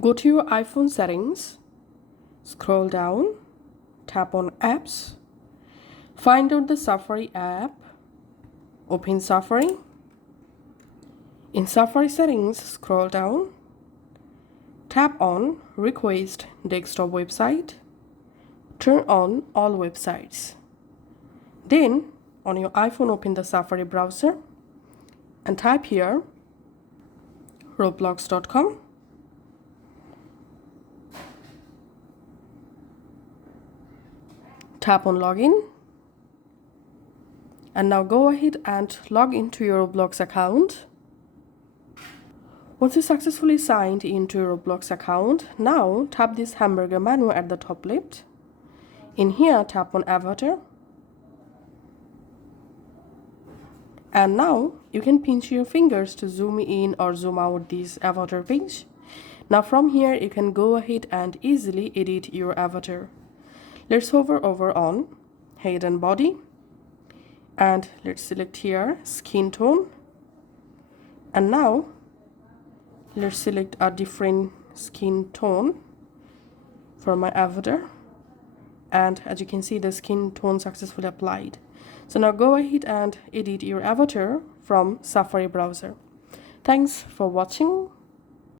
Go to your iPhone settings, scroll down, tap on apps, find out the Safari app, open Safari. In Safari settings, scroll down, tap on request desktop website, turn on all websites. Then on your iPhone, open the Safari browser and type here roblox.com. Tap on login. And now go ahead and log into your Roblox account. Once you successfully signed into your Roblox account, now tap this hamburger menu at the top left. In here, tap on avatar. And now you can pinch your fingers to zoom in or zoom out this avatar page. Now from here, you can go ahead and easily edit your avatar. Let's hover over on head and body. And let's select here skin tone. And now let's select a different skin tone for my avatar. And as you can see, the skin tone successfully applied. So now go ahead and edit your avatar from Safari browser. Thanks for watching.